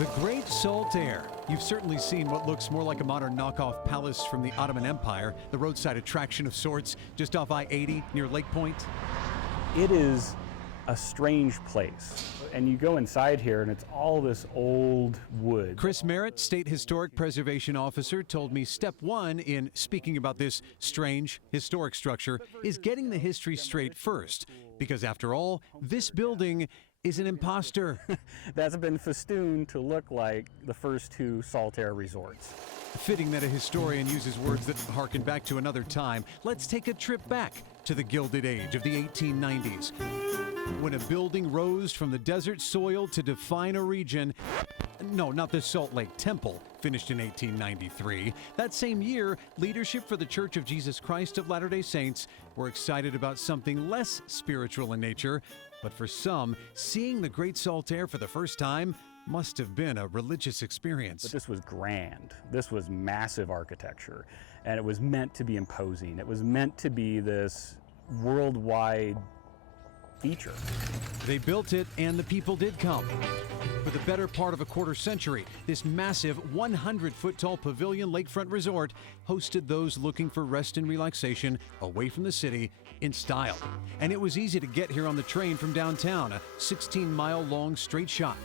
The Great Saltair. You've certainly seen what looks more like a modern knockoff palace from the Ottoman Empire, the roadside attraction of sorts, just off I-80 near Lake Point. It is a strange place. And you go inside here and it's all this old wood. Chris Merritt, State Historic Preservation Officer, told me step one in speaking about this strange historic structure is getting the history straight first. Because after all, this building is an imposter. That's been festooned to look like the first two Saltair resorts. Fitting that a historian uses words that harken back to another time, let's take a trip back to the Gilded Age of the 1890s, when a building rose from the desert soil to define a region. No, not the Salt Lake Temple, finished in 1893. That same year, leadership for the Church of Jesus Christ of Latter-day Saints were excited about something less spiritual in nature. But for some, seeing the Great Saltair for the first time must have been a religious experience. But this was grand. This was massive architecture, and it was meant to be imposing. It was meant to be this worldwide feature. They built it, and the people did come. For the better part of a quarter century, this massive 100-foot-tall pavilion lakefront resort hosted those looking for rest and relaxation away from the city in style. And it was easy to get here on the train from downtown, a 16-mile-long straight shot.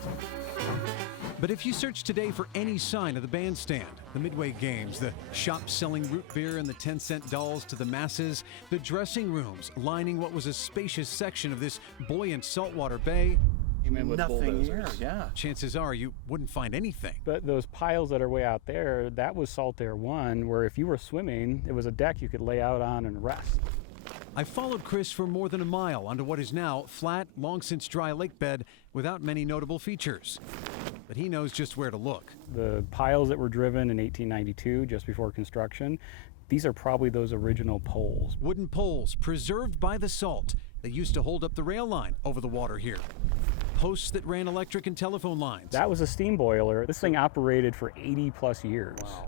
But if you search today for any sign of the bandstand, the Midway Games, the shops selling root beer and the 10-cent dolls to the masses, the dressing rooms lining what was a spacious section of this buoyant saltwater bay, Nothing here, yeah. chances are you wouldn't find anything. But those piles that are way out there, that was Saltair 1, where if you were swimming, it was a deck you could lay out on and rest. I followed Chris for more than a mile onto what is now flat, long-since dry lake bed without many notable features. But he knows just where to look. The piles that were driven in 1892, just before construction, these are probably those original poles. Wooden poles preserved by the salt that used to hold up the rail line over the water here. Posts that ran electric and telephone lines. That was a steam boiler. This thing operated for 80 plus years. Wow.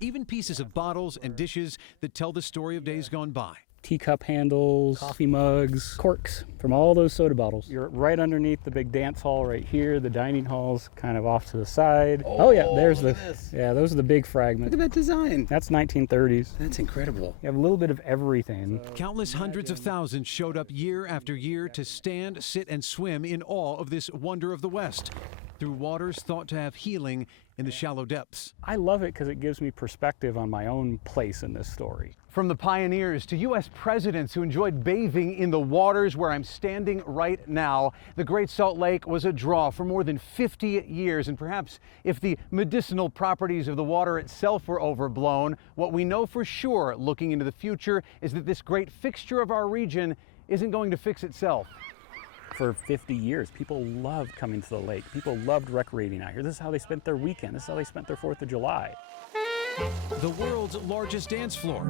Even pieces of bottles and dishes that tell the story of days gone by. Teacup handles, coffee mugs, corks from all those soda bottles. You're right underneath the big dance hall right here. The dining hall's kind of off to the side. Oh yeah, there's those are the big fragments. Look at that design. That's 1930s. That's incredible. You have a little bit of everything. Countless hundreds of thousands showed up year after year to stand, sit, and swim in awe of this wonder of the West, through waters thought to have healing in the shallow depths. I love it because it gives me perspective on my own place in this story. From the pioneers to U.S. presidents who enjoyed bathing in the waters where I'm standing right now, the Great Salt Lake was a draw for more than 50 years. And perhaps if the medicinal properties of the water itself were overblown, what we know for sure looking into the future is that this great fixture of our region isn't going to fix itself. For 50 years, people loved coming to the lake. People loved recreating out here. This is how they spent their weekend. This is how they spent their 4th of July. The world's largest dance floor,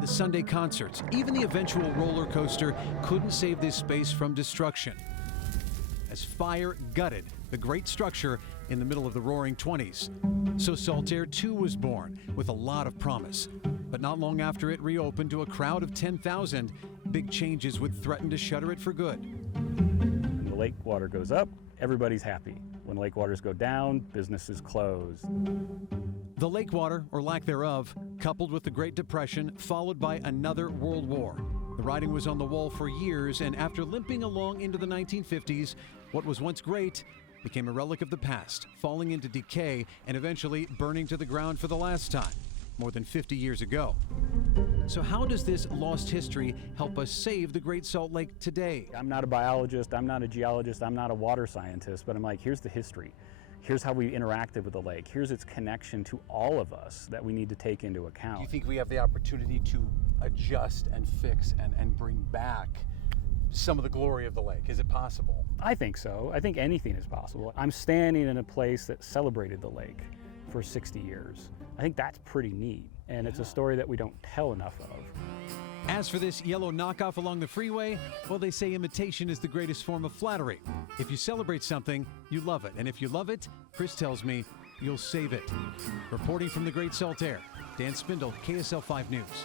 the Sunday concerts, even the eventual roller coaster couldn't save this space from destruction, as fire gutted the great structure in the middle of the roaring 20s. So Saltair 2 was born with a lot of promise. But not long after it reopened to a crowd of 10,000, big changes would threaten to shutter it for good. When the lake water goes up, everybody's happy. When lake waters go down, businesses close. The lake water, or lack thereof, coupled with the Great Depression, followed by another World War. The writing was on the wall for years, and after limping along into the 1950s, what was once great became a relic of the past, falling into decay and eventually burning to the ground for the last time, more than 50 years ago. So how does this lost history help us save the Great Salt Lake today? I'm not a biologist, I'm not a geologist, I'm not a water scientist, but I'm like, here's the history. Here's how we interacted with the lake. Here's its connection to all of us that we need to take into account. Do you think we have the opportunity to adjust and fix and bring back some of the glory of the lake? Is it possible? I think so. I think anything is possible. I'm standing in a place that celebrated the lake for 60 years. I think that's pretty neat, and it's a story that we don't tell enough of. As for this yellow knockoff along the freeway, well, they say imitation is the greatest form of flattery. If you celebrate something, you love it. And if you love it, Chris tells me, you'll save it. Reporting from the Great Saltair, Dan Spindle, KSL 5 News.